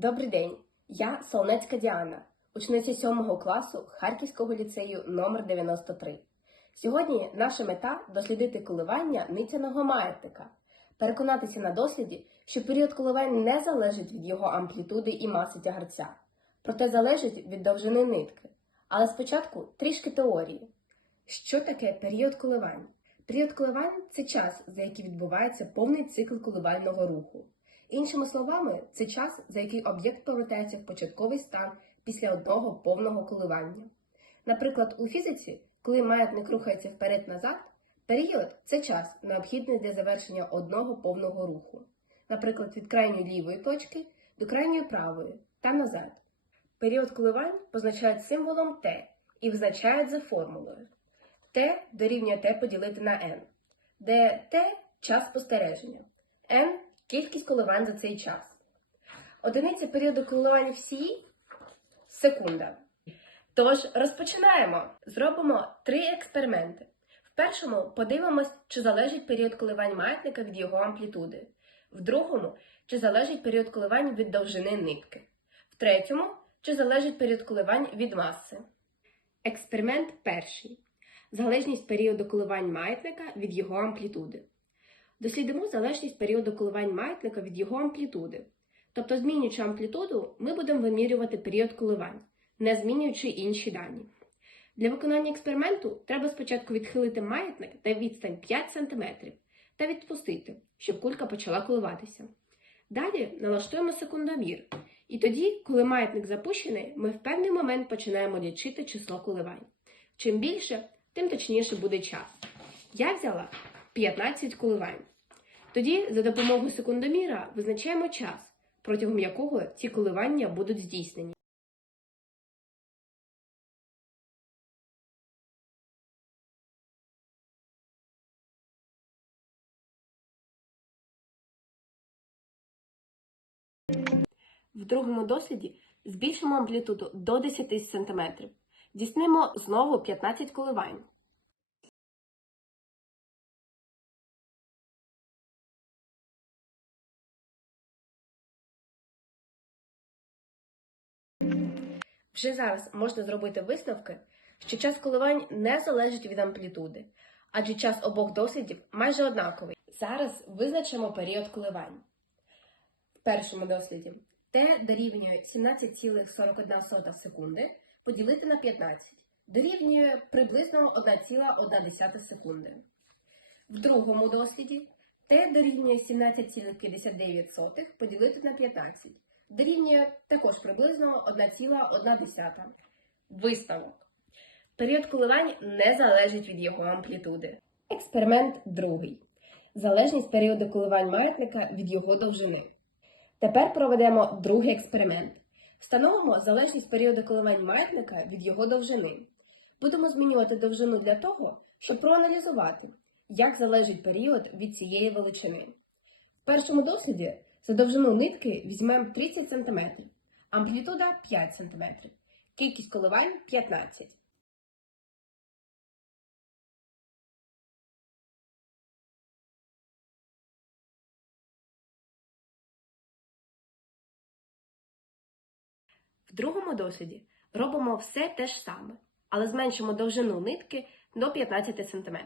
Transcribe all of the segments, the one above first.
Добрий день, я Солнецька Діана, учениця 7 класу Харківського ліцею номер 93. Сьогодні наша мета дослідити коливання ницяного маятника, переконатися на досліді, що період коливань не залежить від його амплітуди і маси тягарця, проте залежить від довжини нитки. Але спочатку трішки теорії. Що таке період коливань? Період коливань це час, за який відбувається повний цикл коливального руху. Іншими словами, це час, за який об'єкт повертається в початковий стан після одного повного коливання. Наприклад, у фізиці, коли маятник рухається вперед-назад, період це час, необхідний для завершення одного повного руху, наприклад, від крайньої лівої точки до крайньої правої та назад. Період коливань позначають символом Т і визначають за формулою. Т дорівнює Т поділити на n, де Т час спостереження, n кількість коливань за цей час. Одиниця періоду коливань всі секунда. Тож розпочинаємо. Зробимо три експерименти. В першому подивимось, чи залежить період коливань маятника від його амплітуди. В другому, чи залежить період коливань від довжини нитки. В третьому, чи залежить період коливань від маси. Експеримент перший. Залежність періоду коливань маятника від його амплітуди. Дослідимо залежність періоду коливань маятника від його амплітуди. Тобто, змінюючи амплітуду, ми будемо вимірювати період коливань, не змінюючи інші дані. Для виконання експерименту треба спочатку відхилити маятник на відстань 5 см та відпустити, щоб кулька почала коливатися. Далі налаштуємо секундомір, і тоді, коли маятник запущений, ми в певний момент починаємо лічити число коливань. Чим більше, тим точніше буде час. Я взяла 15 коливань. Тоді за допомогою секундоміра визначаємо час, протягом якого ці коливання будуть здійснені. В другому досліді збільшимо амплітуду до 10 см. Дійснимо знову 15 коливань. Вже зараз можна зробити висновки, що час коливань не залежить від амплітуди, адже час обох дослідів майже однаковий. Зараз визначимо період коливань. В першому досліді Т дорівнює 17,41 секунди поділити на 15 дорівнює приблизно 1,1 секунди. В другому досліді Т дорівнює 17,59 поділити на 15 дорівнює також приблизно 1,1. Висновок. Період коливань не залежить від його амплітуди. Експеримент другий. Залежність періоду коливань маятника від його довжини. Тепер проведемо другий експеримент. Встановимо залежність періоду коливань маятника від його довжини. Будемо змінювати довжину для того, щоб проаналізувати, як залежить період від цієї величини. В першому досліді за довжину нитки візьмемо 30 см, амплітуда 5 см, кількість коливань 15. В другому досліді робимо все те ж саме, але зменшимо довжину нитки до 15 см.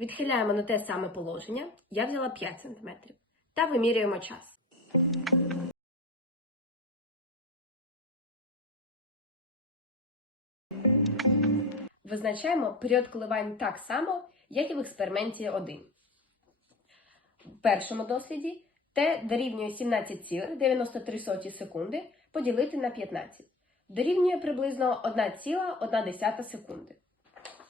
Відхиляємо на те саме положення, я взяла 5 см, та вимірюємо час. Визначаємо період коливань так само, як і в експерименті 1. В першому досліді Т дорівнює 17,93 секунди поділити на 15. Дорівнює приблизно 1,1 секунди.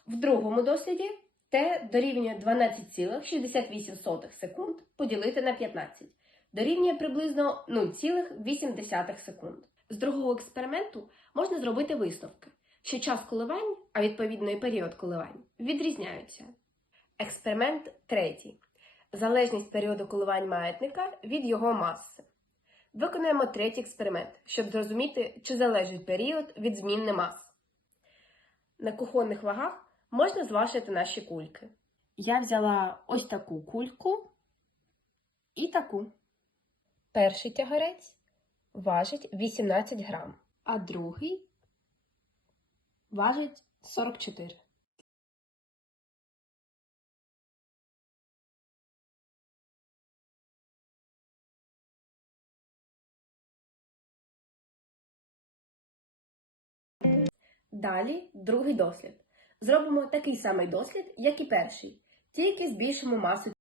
В другому досліді Т дорівнює 12,68 секунд поділити на 15. Дорівнює приблизно 0,8 секунд. З другого експерименту можна зробити висновки, що час коливань, а відповідно і період коливань, відрізняються. Експеримент третій. Залежність періоду коливань маятника від його маси. Виконуємо третій експеримент, щоб зрозуміти, чи залежить період від змінни мас. На кухонних вагах можна зважити наші кульки. Я взяла ось таку кульку і таку. Перший тягарець важить 18 грам, а другий важить 44. Далі другий дослід. Зробимо такий самий дослід, як і перший, тільки збільшимо масу.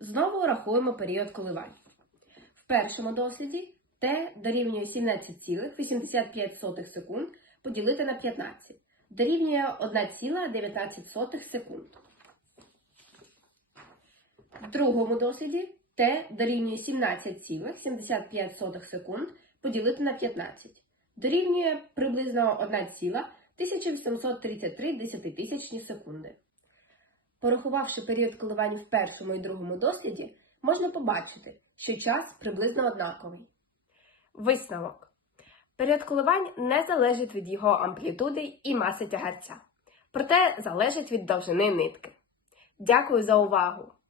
Знову рахуємо період коливань. В першому досліді Т дорівнює 17,85 секунд поділити на 15 дорівнює 1,19 секунд. В другому досліді Т дорівнює 17,75 секунд поділити на 15 дорівнює приблизно 1,1833 десятитисячні секунди. Порахувавши період коливань в першому і другому досліді, можна побачити, що час приблизно однаковий. Висновок. Період коливань не залежить від його амплітуди і маси тягарця, проте залежить від довжини нитки. Дякую за увагу!